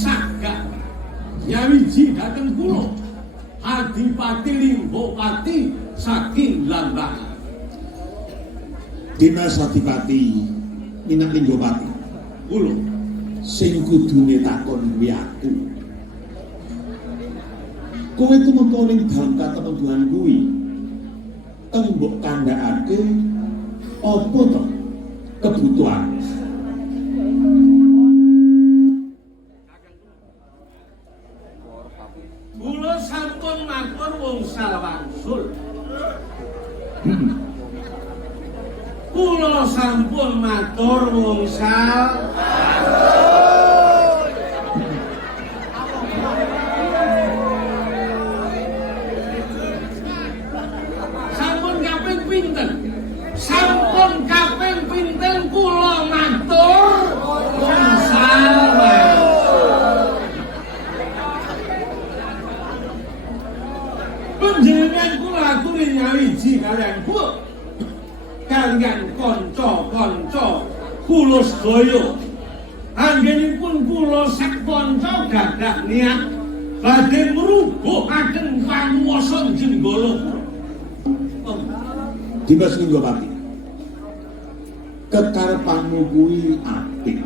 sagak nyawiji dhateng kula Adipati Limbopati saking Lambangan. Dimas Adipati minangka Limbopati Kula sing kudune takon kuwi aku. Kowe tumeka ning dalem katemungguhan kuwi tembok kandhakake apa to kebutuhan? Kula sampun matur wangsul wangsul. Kula sampun matur wangsul. Sampun kaping pinten? Sampun kaping pinten kula matur wangsul wangsul. Panjenengan kula aturi nyawiji kalian Bu. Kalian kanca-kanca kula sedaya. Anggenipun kula sak kanca gadah niat badhe ngrubuhaken panguwasa Jenggala. Dimas Limbopati. Kekarepanmu kuwi apik.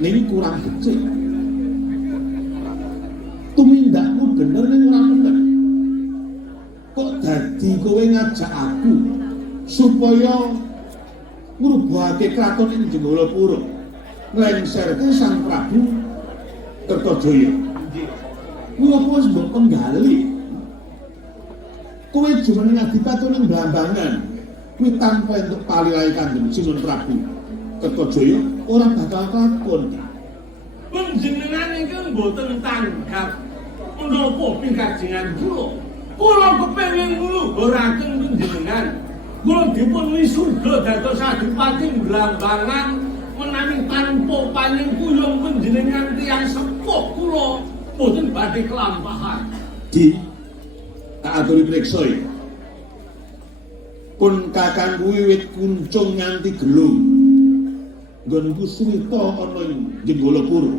Ning kurang becik. Tumindakmu bener ning ora bener. Kok dadi kowe ngajak aku supaya ngrubuhake kraton ing Jenggalapura nglengserke Sang Prabu Kertajaya. Kuwi apa wis mbok penggali? Kowe jumeneng Adipati ning Blambangan kuwi tanpa entuk palilahe Kanjeng Sunan Prabu Kertajaya ora bakal lakon. Panjenengan ingkang boten tanggap menapa pingkajengan kula. Kula kepengin ngluhuraken panjenengan. Kula dipun wisuda dados Adipati Blambangan menawi tanpa panyengkuyung panjenengan tiyang sepuh kula boten badhe kelampahan. Di tak aturi priksa ya. Pun kakang kuwi wit kuncung nganti gelung. Nggonku suwita ana ing Jenggalapura.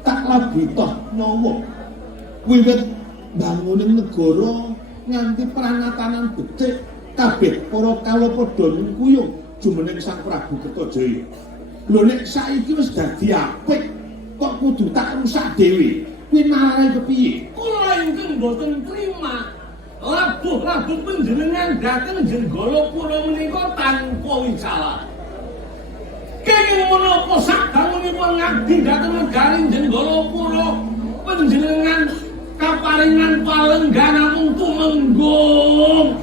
Tak labi toh nyawa. Wiwit banguning negara nganti pranatanan becik kabeh para kala padha nyengkuyung jumeneng Sang Prabu Kertajaya. Lho nek saiki wis dadi apik kok kudu tak rusak dhewe. Kuwi nalare kepiye? Kula ingkang boten trima labuh-labuh panjenengan dhateng Jenggalapura menika tanpa wicalan. Kenging menapa sadangunipun ngabdi dhateng negari Jenggalapura panjenengan kaparingan palenggan namung tumenggung.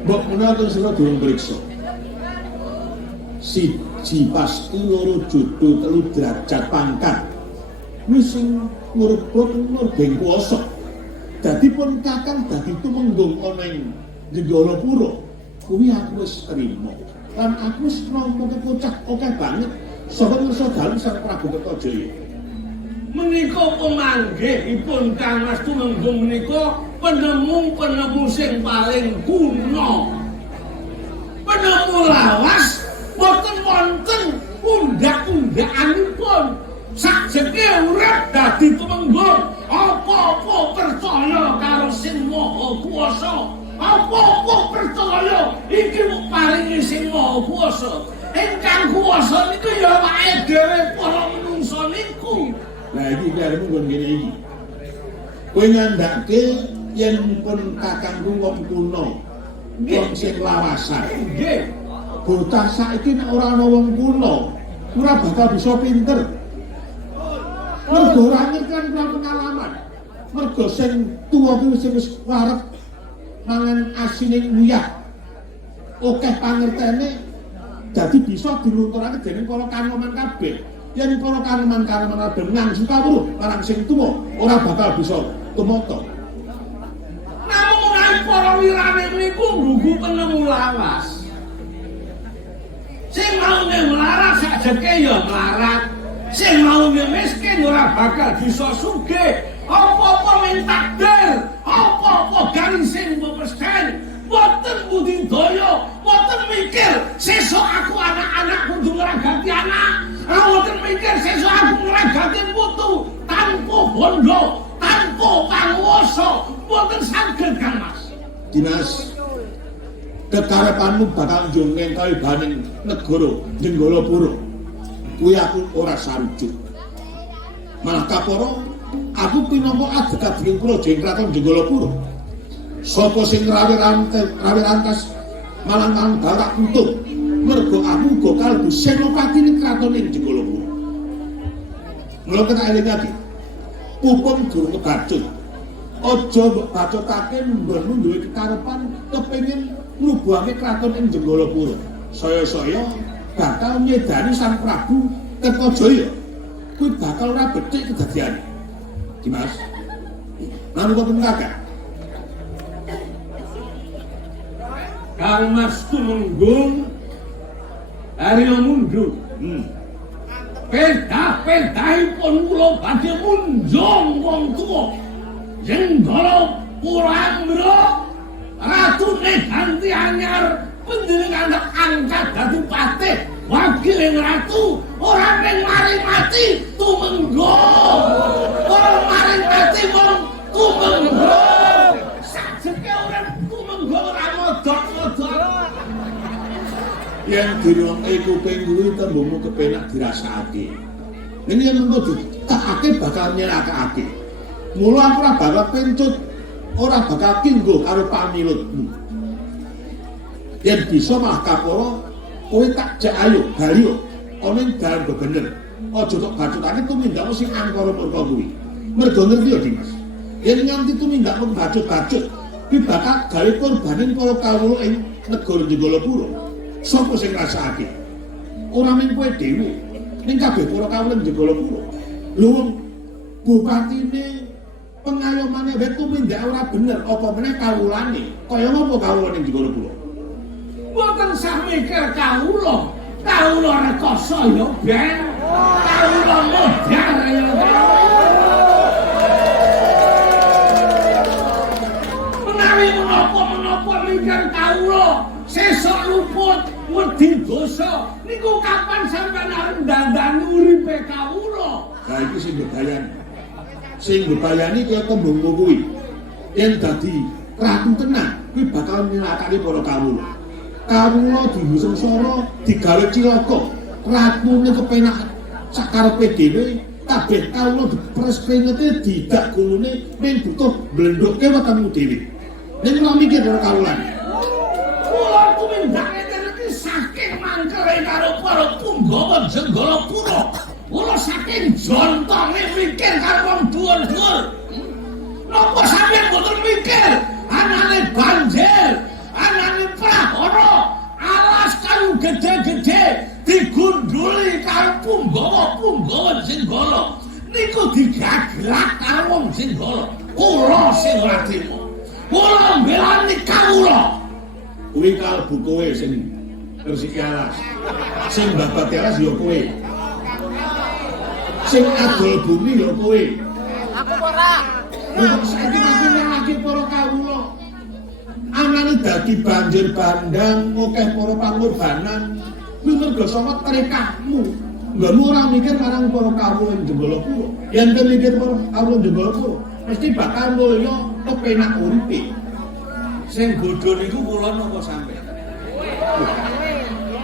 Mbok menawa sira durung priksa. Siji pastu loro jodoh telu derajat pangkat. Wis sing ngurebut ngurbeng kuwasa. Dadi pun kakang dadi tumenggung ana ing Jenggalapura. Kuwi aku wis trima. Lan aku wis nampa kocak akeh banget saka ngersa dalem Sang Prabu Kertajaya. Menika pemanggihipun Kang Mas Tumenggung menika penemu sing paling kuno. Penemu lawas boten wonten undhak-undhakanipun. Sakjane urip dadi tumenggung, apa-apa percaya karo Sing Maha Kuwasa. Apa-apa percaya iki mung paringi Sing Maha Kuwasa. Ingkang kuwasa niku ya awake dhewe para menungsa niku. Lah iki karepmu nggon ngene iki. Kowe ngandhake yen pun kakangku wong kuno, wong sing lawasan. Nggih. Bocah saiki nek ora ana wong kuno, ora bakal bisa pinter. Mergo ora ngerti pengalaman. Mergo sing tuwa kuwi sing wis warep mangan asine uyah. Akeh pangertene dadi bisa dilunturake dening para kanoman kabeh. Yen para kanoman-kanoman adem sukawruh marang sing tuwa ora bakal bisa tumata. Namung para wirane meniku nggugu penemu lawas. Sing mau melarat sakjeke ya melarat. Sing mau miskin ora bakal bisa sugih. Apa-apa men takdir, apa-apa garing sing mepesken, boten budidaya bondo tanpa panguwasa mboten saged Kang Mas. Dimas, kekarepanmu bakal njongeng kawibaning negara Jenggolapura. Kuwi aku ora sarujuk. Malah kaporo, aku pinangka adeg-adeging praja ing kraton Jenggolapura. Sapa sing rawi rantas malang barak untung. Mergo aku uga kalbu senopati ning kraton ing Jenggolapura. Mula kena eling lagi. Pupung durung kebacut. Aja mbok bacutake nggonmu duwe kekarepan kepengin nglubuhake kraton ing Jenggolapura. Saya-saya bakal nyedani Sang Prabu Kertajaya. Kuwi bakal ora becik kedadiane. Dimas. Nang kok kakak. Kang Mas Tumenggung Arya mundur. Pedah-pedahipun kula badhe munjung wong tuwa. Jenggolapura Amra ratune ganti anyar panjenengan angkat dadi patih wakiling ratu ora mung mari mati Tumenggung. Ora mari mati wong Tumenggung. Sajeke urip Tumenggung ora modok-modok. Yen dirungke kuping kuwi tembungmu kepenak dirasakake. Ning yen engko ditakake bakal nyerakake. Mula aku ora bakal pencut, ora bakal kinggo karo pamilutmu. Yen bisa malah kaporo, kowe tak jak ayo bali ana ing dalan bener. Aja tok bacutane tumindakmu sing angkara murka kuwi. Mergo ngerti ya Dimas. Yen nganti tumindakmu bacut-bacut, kuwi bakal gawe korbanin para kawula ing negara Jenggolapura. Sapa sing ngrasakake? Ora mung kowe dhewe, ning kabeh para kawula Jenggolapura. Lho wong bupatine pengayomane wek tumindak ora bener, apa meneh kawulane. Kaya ngopo kawula ning Jenggolapura? Mboten sah mikir kawula. Kawula rekoso ya ben. Kawula modar ya ben. Menawi menapa mikir kawula sesuk luput wedi dosa niku kapan sampeyan arep dandani uripe kawula. Lah iki sing bebayani. Sing bebayani kaya tembungmu kuwi. Yen dadi ratu tenan, kuwi bakal nyelakani para kawula. Kawula disengsara, digawe cilaka. Ratune kepenak sakarepe dhewe, kabeh kawula dipres kringete didak gulune ning butuh blendhoke wetengmu dhewe. Ning ora mikir karo kawulan. Kula tumindak iki saking mangkele karo para punggawa Jenggolapura. Kula saking jontonge mikir karo wong dhuwur-dhuwur. Napa sampeyan mboten mikir anane banjir, anane prahara, alas kayu gedhe-gedhe digunduli karo punggawa Jenggala. Niku digagrak karo wong Jenggala. Kula sing ora trima. Kula mbelani kawula. Kuwi kalbu kowe sing resiki alas. Sing babati alas ya kowe. Sing adol bumi ya kowe. Aku ora. Wong saiki mati lagi para kawula. Anane dadi banjir bandang, akeh para pangorbanan. Kuwi mergo saka trekahmu. Nggonmu ora mikir marang para kawula ing Jenggolapura. Yen kowe mikir para kawula ing Jenggolapura, mesti bakal mulya kepenak uripe. Sing bodho niku kula napa sampeyan?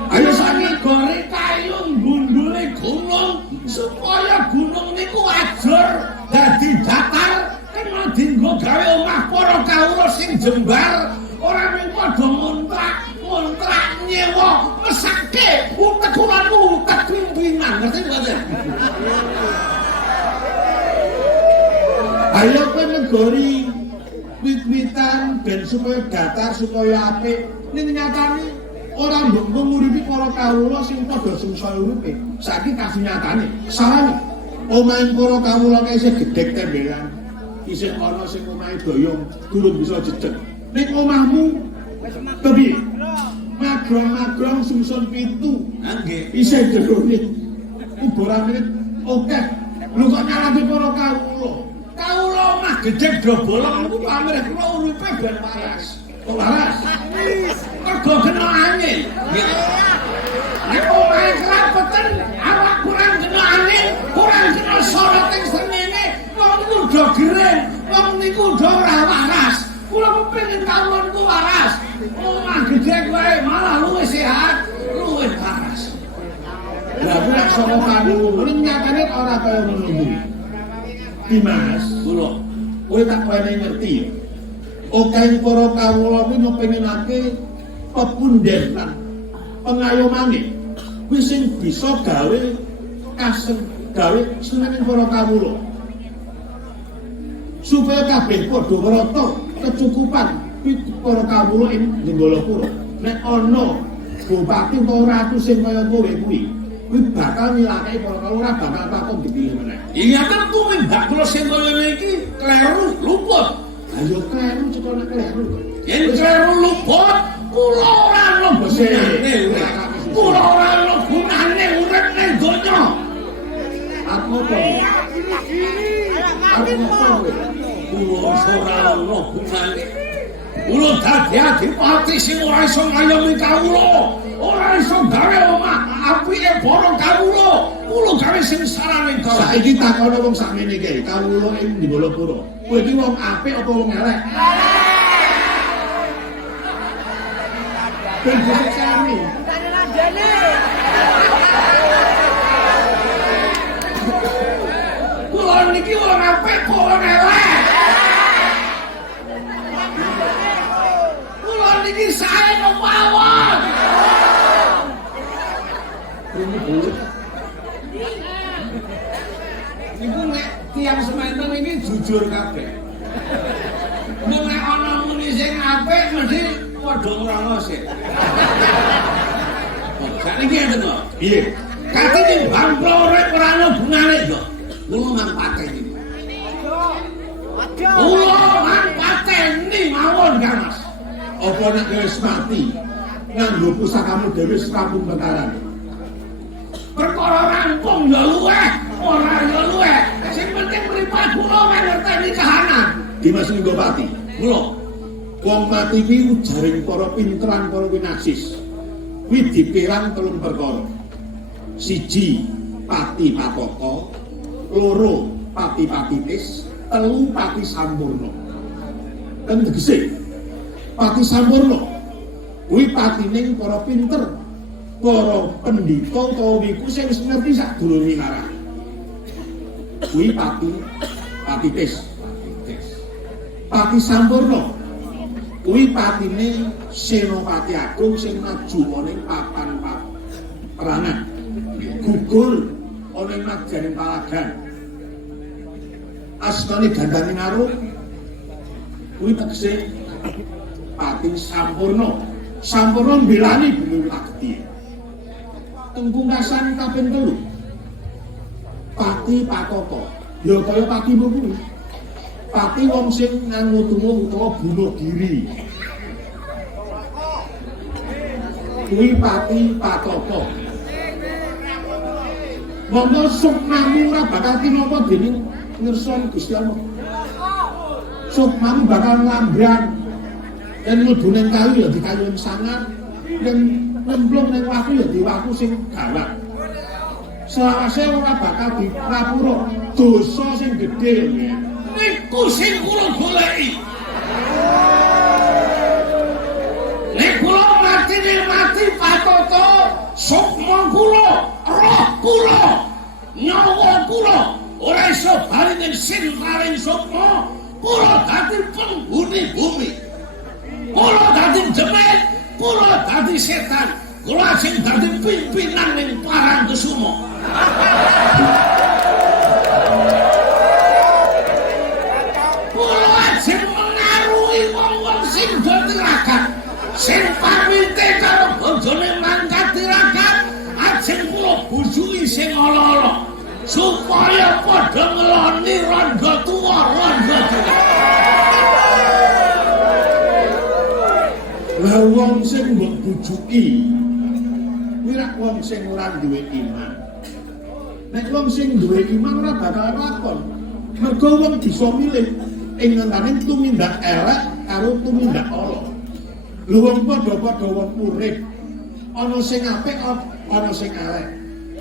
Ayo sami gore kayu gundule gunung supaya gunung niku ajur dadi datar kena dienggo gawe omah para kawula sing jembar ora mung padha ngontrak nyewa mesake utek kula utek pimpinan ngerti mboten? Ayo kowe negori wit-witan ben supaya datar supaya apik. Ning nyatane ora mbok nguripi para kawula sing padha sengsara uripe. Saiki kasih nyatane. Sarane omahe para kawula kae isih gedhek tembelan. Isih ana sing omahe doyong durung bisa jejeg. Ning omahmu kepiye? Magrong-magrong susun pitu. Nggih. Isih jerone. Kuburane akeh. Lho kok nyalahke para kawula? Kawula omah gedhe dobolong niku pamrih kula uripe ben waras. Waras. Mergo kena angin. Nggih. Nek omahe kelapeten, awak kurang kena angin, kurang kena soroting srengenge, lha niku dereng wong niku do ora waras. Kula kepengin kawulku waras. Omah gedhe wae malah luwih sehat, luwih waras. Lah nek saka kawula nyatane ora kaya ngono kuwi. Dimas, Kula kowe tak kene ngerti ya. Oke para kawula kuwi ngepenginake pepundhetan pengayomane kuwi sing bisa gawe gawe senenge para kawula. Supaya kabeh padha ngrata kecukupan para kawula ing Jenggolapura. Nek ana bupati utawa ratu sing kaya kowe kuwi bakal nilai para kawula bakal takon dipilih meneh. iya kan kuwi mbak kula sing kaya niki kleru luput. Ayo kleru cekok nek kleru. Yen kleru luput kula ora ono gunane. Kula ora ono gunane urip ning donya. Aku kok Kula ora ono gunane. Kula dadi adipati sing ora iso ngayomi kawula, ora iso gawe omah apike para kawula. Kula gawe sing sarane kawula. saiki takono wong sakmene iki, kawula ing Jenggolapura. Kowe iki wong apik apa wong elek? Ben dhisik kami. Kula niki wong apik apa wong elek? Kula niki sae kemawon. Niku nek tiyang semanten iki jujur kabeh. Nek ana muni sing apik mesti padha ngrana sik. Sakniki enten to? Piye? Katene bangsa urip ora ana gunane yo. Kula manfaateni. Kula manfaateni mawon Kang Mas. Apa nek wis mati nganggo pusakamu dhewe serabung bentaran. Perkara rampung ya luweh, ora ya luweh. Sing penting mripat kula ngerteni kahanan. Dimas Linggopati, Kula wong mati kuwi ujaring para pinteran para winasis. Kuwi dipirang 3 perkara. 1 pati pataka, 2 pati patitis, 3 pati sampurna. Kan tegese pati sampurna kuwi patining para pinter, para pendhita utawa wiku sing wis ngerti sadurunge ngarah. Kuwi patitis. Pati sampurna kuwi patine Senopati Agung sing maju ana ing papan perangan. Gugur ana ing najaning palagan. Asmane Gandane Ngarung kuwi tegese pati sampurna. Sampurna mbelani bumi Lagedi. Tengkungkasan kaping 3. Pati Pataka. Ya kaya patimu kuwi. Pati wong sing nganggo utawa bunuh diri. Kuwi pati Pataka. Monggo sukmamu ora bakal tinapa dening ngerson Gusti Allah. Sukmamu bakal lambrang. Yen mlebu ning kayu ya dikayu sangar, yen nemplung ning waku ya diwaku sing gawat. Selawase ora bakal diprapura dosa sing gedhe. niku sing kula goleki. Nek kula mati pataka, sukma kula, roh kula, nyawa kula ora iso bali ning sintaring sukma, kula dadi penghuni bumi. Kula dadi demit, kula dadi setan, kula sing dadi pimpinan ning Parangkusumo. Kula ajeng mengaruhi wong-wong sing do tirakat, sing pamite karo bojone mangkat tirakat, ajeng kula bujuki sing ala-ala supaya padha ngeloni randha tuwa randha tuwa. Lah wong sing mbok bujuki kuwi rak wong sing ora duwe iman. Nek wong sing duwe iman ora bakal lakon. Mergo wong bisa milih ing antaraning tumindak elek karo tumindak ala. Lho wong padha-padha wong urip. Ana sing apik, ana sing elek.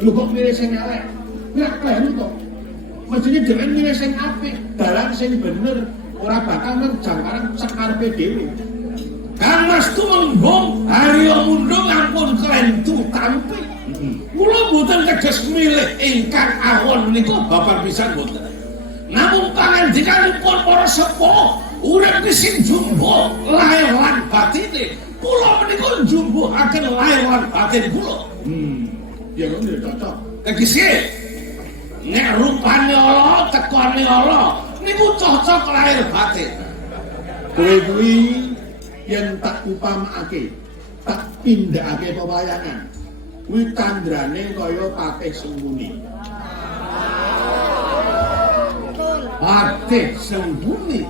Lho kok milih sing elek? Nek kleru to. mestine dhewe milih sing apik, dalan sing bener, ora bakal nerjang karang sakarepe dhewe. Kang Mas Tumenggung Haryo Mundung ampun klentu tampi. Kula mboten teges milih ingkang awon niku babar pisan mboten. Namung pangandikanipun para sepuh urip sing jumbo lair lan batine. Kula menika njumbuhaken lair lan batin kula. Ya ngono cocok. Tegese nek rupane ala tekone ala niku cocok lair batin. Kowe kuwi yen tak upamakake, tak pindhakake pewayangan. Kuwi tandrane kaya Patih Sembuni. Patih Sembuni.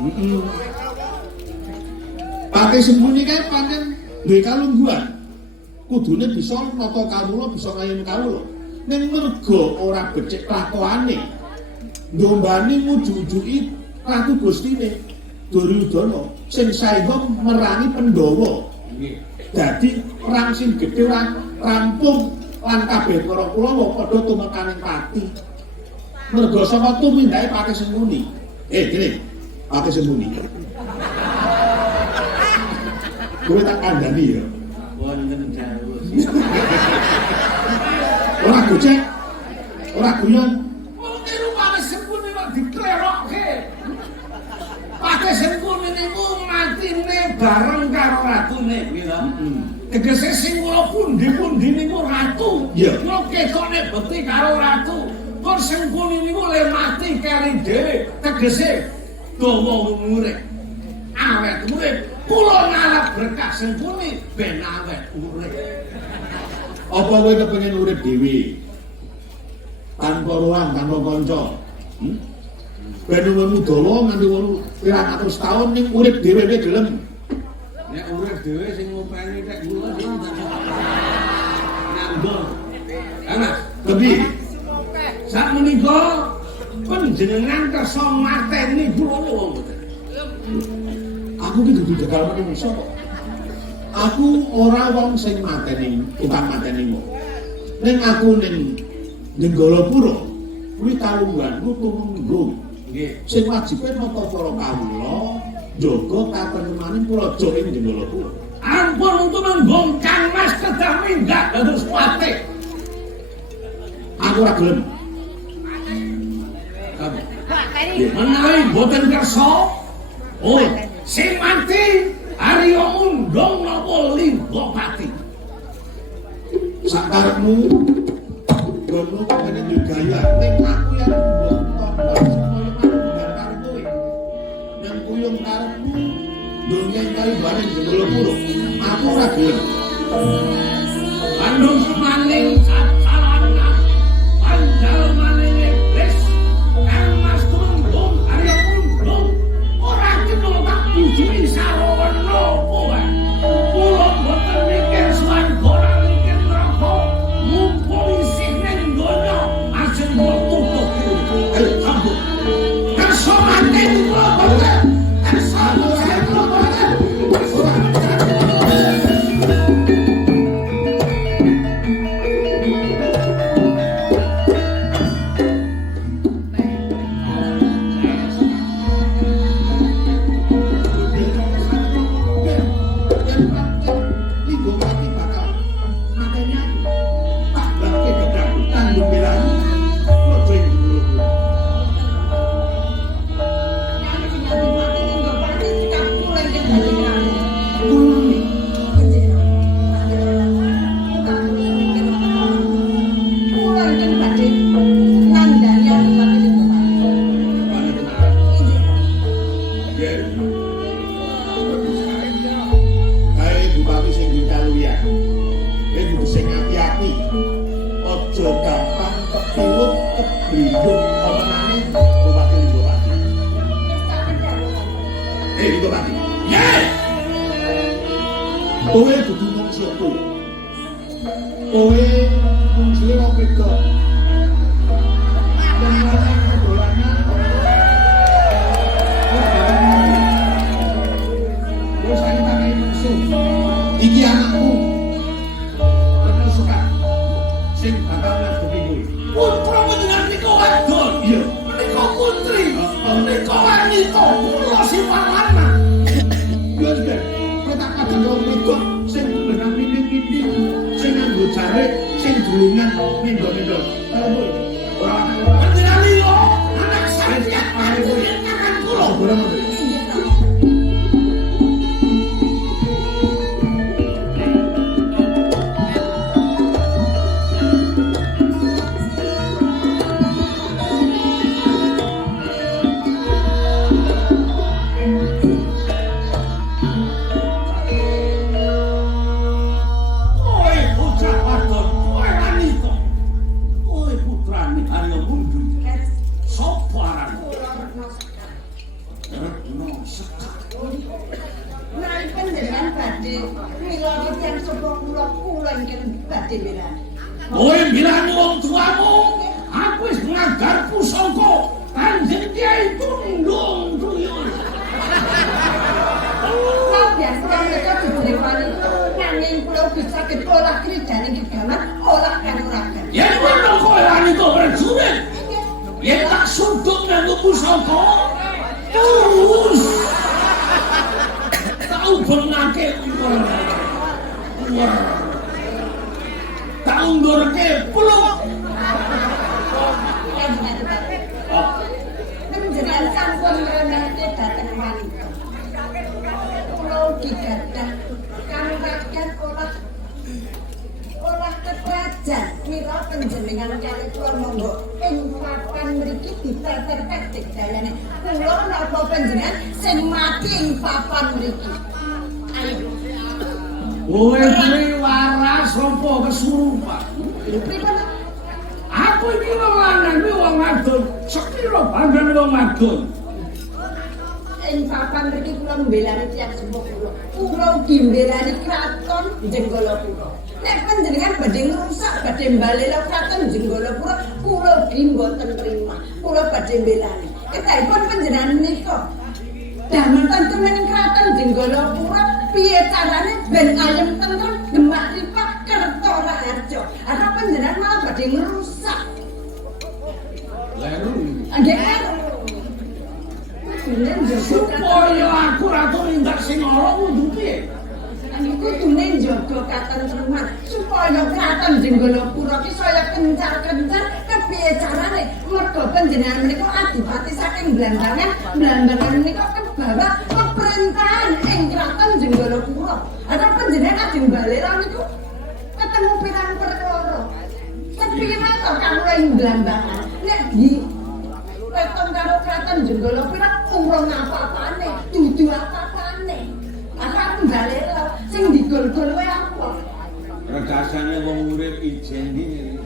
Patih Sembuni kae pancen duwe kalungguhan. Kudune bisa nata kawula, bisa ngayem kawula. Ning merga ora becik lakone. Ndombane nguju-ujuki Ratu Gustine Duryudana sing saengga merangi Pandhawa. Nggih. Dadi perang sing gedhe rampung lan kabeh para Kurawa padha tumekaning pati. Merga saka tumindake Patih Sembuni. Gini, Patih Sembuni. Kowe tak kandhani ya. Wonten dawuh. Ora gocek. Ora guyon. Mungkin rupane Sembuni kok diklerokke. Patih Sembuni niku matine bareng karo ratune kuwi lho. Tegese sing kula pundi-pundi niku ratu. Iya. Kula ketone beti karo ratu. Kok Sembuni niku le mati kari dhewe. Tegese dawa umure. Awet urip. Kula ngarep berkah Sembuni ben awet urip. Apa kowe kepengin urip dhewe? Tanpa ruang, tanpa kanca. Ben umurmu dawa nganti 800 taun ning urip dhewe kowe gelem. Nek urip dhewe sing ngopeni tek kula sing nganggur. Ana, Lebih. sak menika panjenengan kersa mateni kula wong mboten. Aku ki dudu jegal menungso kok. Aku ora wong sing mateni, tukang mateni wong. Ning aku ning Jenggolopuro kuwi kalungganku Tumenggung. Nggih. Sing wajibe nata para kawula jaga katenemaning praja ing Jenggolopuro. Ampun Tumenggung Kang Mas kedah minggat dados patih. Aku ora gelem. Menawi boten kersa, oh, sing mati Haryo Mundung napa Limbapati. Sakarepmu ngono kene digaya ning aku yang mbok tombol semono karo kowe. Nang kuyung karepmu dongeng kali bareng Jenggolopuro. Aku ora gelem. Bandung maning sasalana panjal maning iblis Kang Mas Tumenggung Haryo Mundung ora kenal tak bujui sarono kowe. Kula boten mikir swarga lan mikir neraka mumpung isih ning donya ajeng tutup ayo sambut kersa mati kula boten kersa mati kula boten. Kowe dudu mungsuhku. Kowe mungsuhe wong wedok. Dan dolanan. Wes ayo tak kei mungsuh. Iki anakku. Terus suka. Sing bakal ngadepi kowe. Putra panjenengan niku wadon. Iya. Menika jare sing dulungan mendo-mendo. Ora Panjenengan yo anak sampeyan panjenengan kula. ora ngono. Kowe bocah wadon, kowe wanita. Kowe putrane Arya Mundu. Sopo aran? Retno Sekar. Nari panjenengan badhe miloro tiyang sapa kula ingkang badhe milani. Kowe bilani wong tuamu, aku wis ngajar pusaka Kanjeng Kyai Tundung Tuyul. Kula biasa mereka diberi wanita nanging kula bisa olah kridane gegaman olah kanuragan. Yen ngono kowe wanita prajurit, yen tak suduk nganggo pusaka, terus tak ubengake tak undurke peluk. Panjenengan sampun ngrenake dhateng wanita. Kula ugi gadah kanuragan olah ketrajan mira panjenengan kali kula monggo ing papan mriki diteter-teter dayane kula napa panjenengan sing mati ing papan mriki. Ayo. Kowe kuwi waras apa kesurupan? Pripun? Aku iki wong lanang kuwi wong wadon. Sekira bandane wong wadon. Ing papan mriki kula mbelani tiyang sepuh kula. Kula ugi mbelani kraton Jenggalapura. Nek panjenengan badhe ngrusak, badhe mbalela kraton Jenggalapura, kula ugi mboten trima. Kula badhe mbelani. Ketahipun panjenengan menika damel tentu ning kraton Jenggalapura, piye carane ben ayem tentrem Demak Ripat Kerto Raharja. Ana panjenengan malah badhe ngrusak. Leru. Nggih. Supaya aku ratu nindak sing ora kudu piye? Iku dune njaga katentreman supaya kraton Jenggalapura ki saya kencar-kencar kepiye carane mergo panjenengan menika adipati saking Blambangan menika kebawa pemerintahan ing kraton Jenggalapura. Ada panjenengan ajeng balela niku ketemu pirang perkara. Kepiye to kawula ing Blambangan nek di weton karo kraton Jenggalapura urung apa-apane, dudu apa-apane. Aku balela sing digol-gol wae apa? Regasane wong urip ijen iki.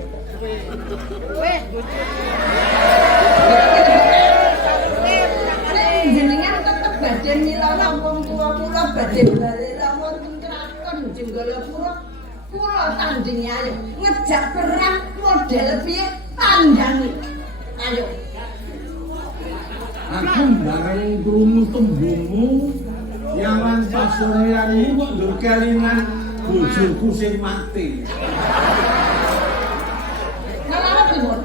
Jenengan tetep badhe milana wong tuwa kula badhe balela wonten kraton Jenggalapura. Kula tandhingi ayo ngejak perang model piye tandhangi. Ayo. Aku bareng krungu tembungmu yang lan pasoreanmu kok ndur kelingan bojoku sing mati. Napa pripun?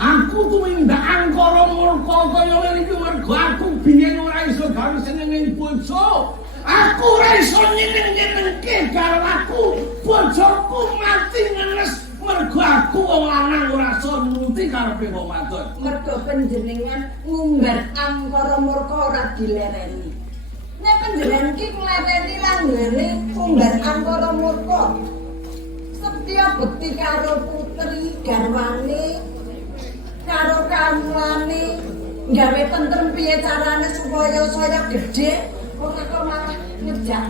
Aku tumindak angkara murka kaya ngene iki mergo aku biyen ora iso gawe senenging bojo. Aku ora iso nyeneng-nyenengke karo aku. Bojoku mati ngenes mergo aku wong lanang ora iso nuruti karepe wong wadon. Mergo panjenengan ngumbar angkara murka ora dilereni. Nek panjenengan ki nglereni langgane ngumbar angkara murka. Setya bekti karo putri garwane karo kamulane gawe tentrem piye carane supaya saya gedhe ora kok malah ngejak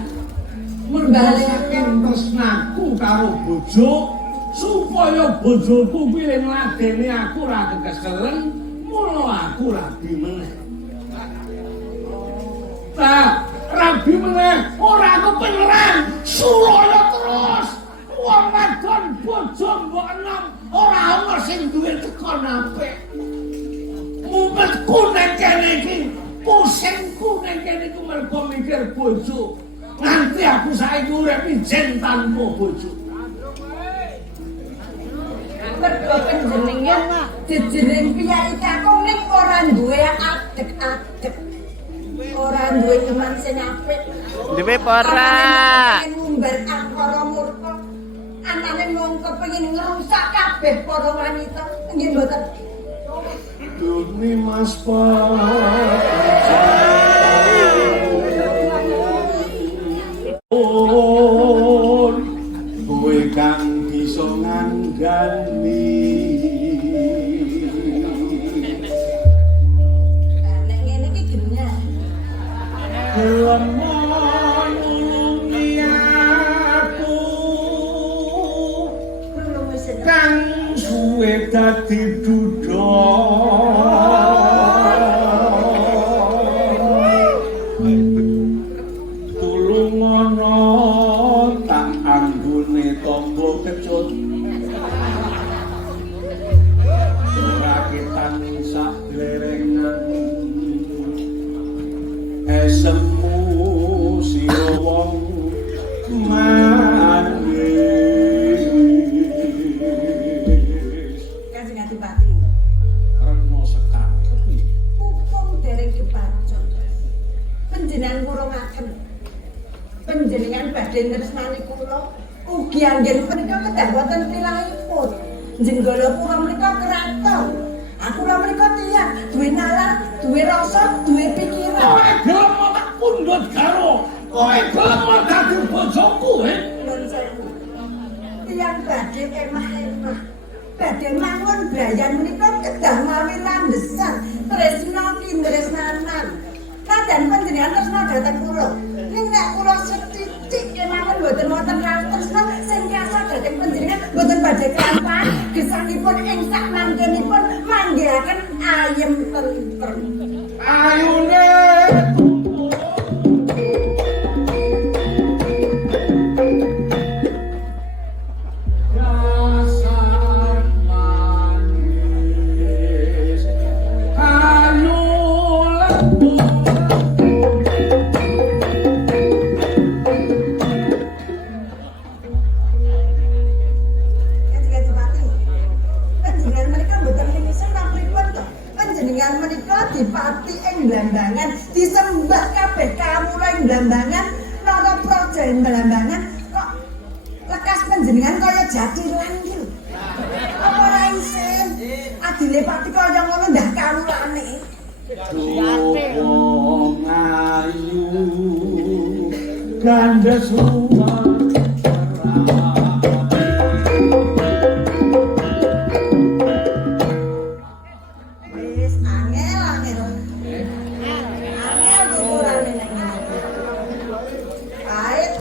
Merbaleke tresnaku karo bojo supaya bojoku kuwi ngladeni aku ora kekeselen, mula aku rabi meneh. Rabi meneh ora kepengeran, sulaya terus. Wong wadon bojo mbok enom ora ana sing duwe tekon apik. Mumpetku nek kene iki, pusingku nek kene iki mergo mikir bojo. Nganti aku saiki urip ijen tanpa bojo. mergo panjenengan jejering piyai kakung ning ora duwe adeg-adeg. Ora duwe iman sing apik. Duwe ora. Ngumbar angkara murka. tresnane mung kepengin ngrusak kabeh para wanita. Nggih mboten. Duni Mas kowe kang bisa nganggani Nek ngene iki genah. nulungi aku Kulo wis kang suwe dadi duda tulungono tak anggone tamba kecut rakitan sak blerengan esemu sira wong manis Kanjeng Adipati. reno sekar Mumpung dereng kepancen. Panjenengan ngurungaken. Panjenengan badhe tresnani kula ugi anggen menika kedah wonten tilahipun. Jenggala kula menika keraton. Aku lha menika tiyang duwe nalar, duwe rasa, duwe pikiran. Kowe gelem tak pundhut karo. Kowe gelem dadi bojoku, Nuwun sewu. Tiyang badhe emah-emah. Badhe mangun brayan menika kedah mawi landesan tresna kindresnanan. Kadang panjenengan tresna dhateng kula. Ning nek kula sethithik kemawon mboten wonten tresna sing kasa dhateng panjenengan mboten badhe kelampahan gesangipun ing sak mangkenipun manggihaken ayem tentrem. ayune dasar manis ayu lembut Kanjeng Adipati. Panjenengan menika mboten mingsen pripun to? Panjenengan menika dipati ing Blambangan, disembah kabeh kamula ing Blambangan, Nara Praja ing Blambangan. Kok lekas panjenengan kaya jatilan iki lho. Apa ora isin? Adile pati kaya ngono ndah kawulane. wong ayu gandes rumah Wis angel. Angel tuturane nek ngene. Pait.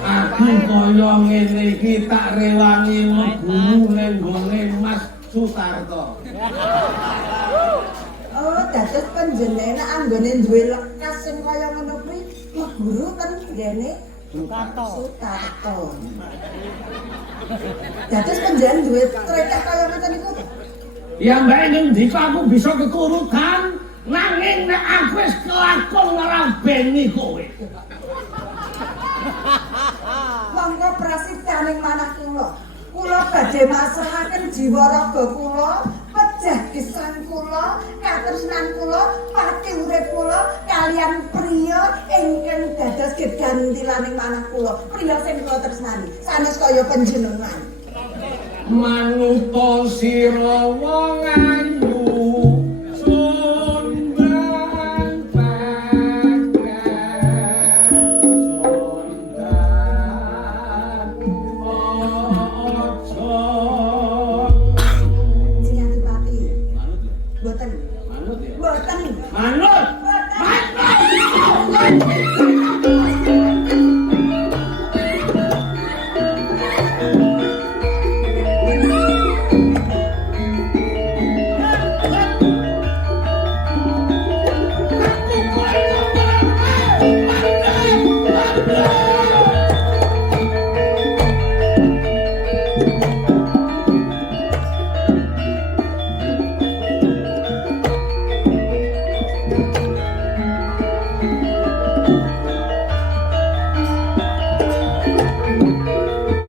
Aku kaya ngene iki tak rewangi mlebu ning gone Mas Sutarto. Oh, dados panjenengan anggone duwe lekas sing kaya ngono kuwi guru ten ngene Sutarto. Dados panjenengan duwe trekah kaya ngoten niku. Ya mbak ngendi aku bisa keturutan nanging nek aku wis kelakon ora beni kowe. Monggo prasitaning manah kula. Kula badhe masrahaken jiwa raga kula, pejah gesang kula, katresnan kula, pati urip kula kaliyan priya ingkang dados gegantilaning manah kula. Priya sing kula tresnani, sanes kaya panjenengan. Manuta sira wong ayu sundan pakan sundan ojo. Sing Adipati. Mboten. manut ya Mboten. Manut. Mboten. Manut.